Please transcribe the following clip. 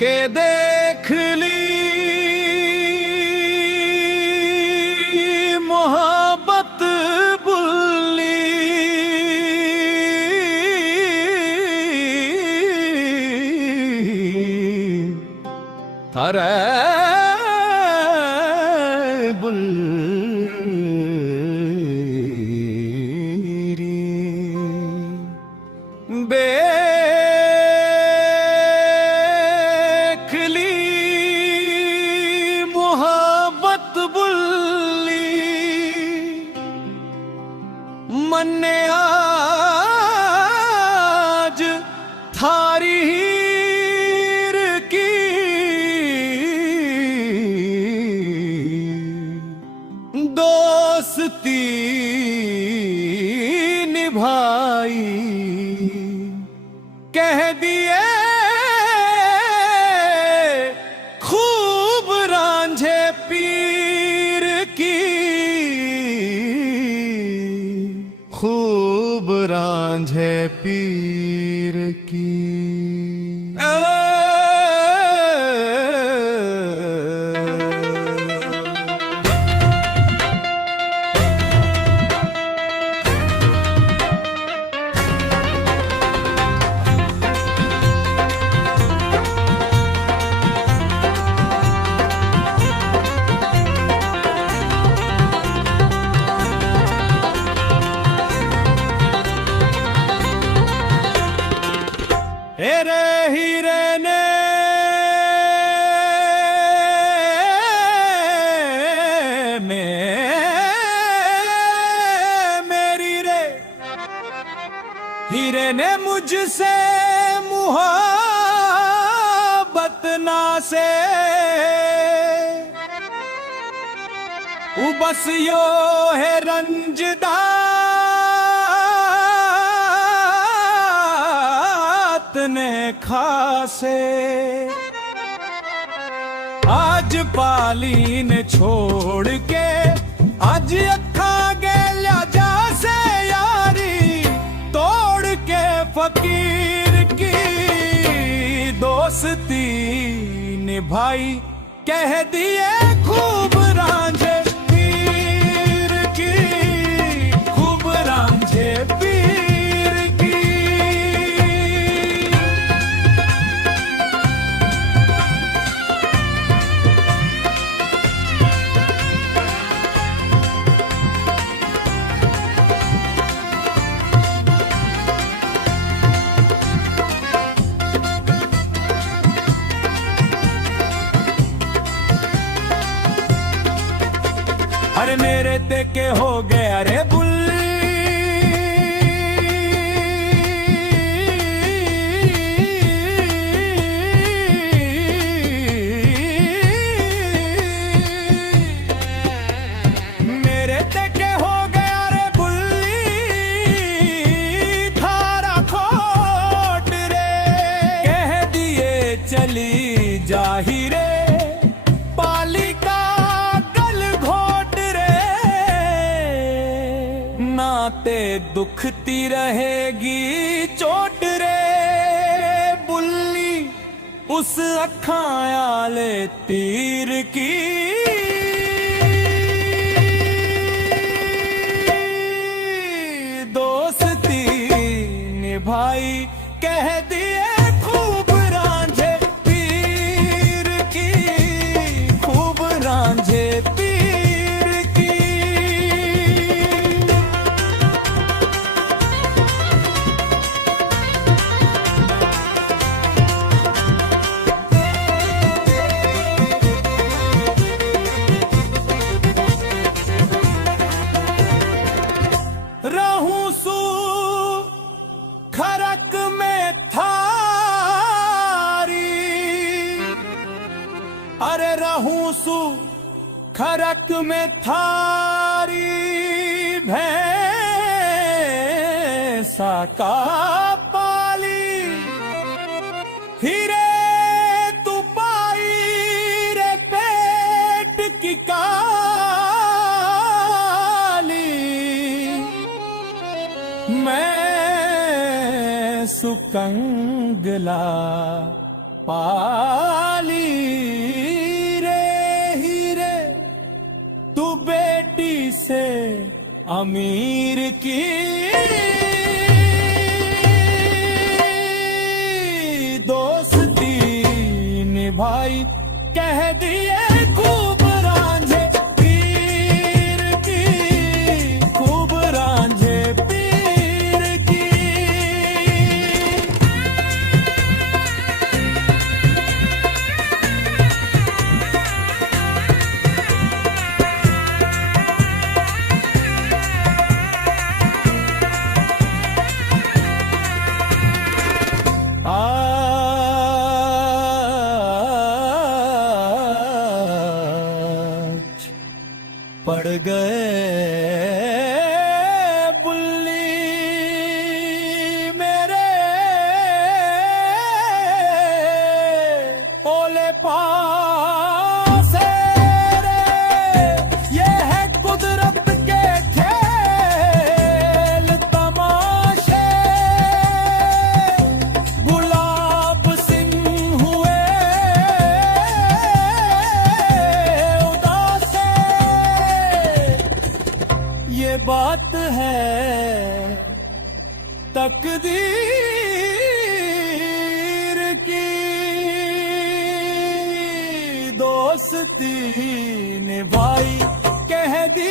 के देख ली मोहब्बत बुल्ली, थारे देख ली मोहब्बत बुल्ली, मन्ने आज थारी हीर की दोस्ती निभाई, कह दिए खूब रांझे पीर की, खूब रांझे पीर की। हीरे हीरे ने मेरी रे, हीरे ने मुझसे मुहब्बत ना से, बस यो है रंजदात ने खासे, आज पाली ने छोड़ के आज अखा गेल्या जा से यारी, तोड़ के फकीर की दोस्ती निभाई, कह दिए खूब रांझे पीर की, खूब रांझे पीर की। अरे मेरे ते के हो गए अरे बुल्ली, मेरे ते के हो गए अरे बुल्ली, थारा खोट रे, कह दिए चली जाहिरे पालिका नाते दुखती रहेगी चोट रे बुल्ली, उस अखां आले तीर की दोस्ती निभाई, कह दिए खूब रांझे पीर की, खूब रांझे पीर की। रहूं सू खरक में थारी, अरे रहूं सू खरक में थारी, भैंसा का पाली, हीरे तू पाई रे पेट की काली, मैं सुकंगला पाली रे हीरे तू बेटी से अमीर की दोस्ती निभाई कह दिए खूब रांझे पीर की खूब रांझे पीर की आज पड़ गए बुल्ली मेरे ओले पासे रे ये है कुदरत के खेल तमाशे गुलाब सिंह हुए उदासे ये बात है तकदीर की दोस्ती निभाई कह दी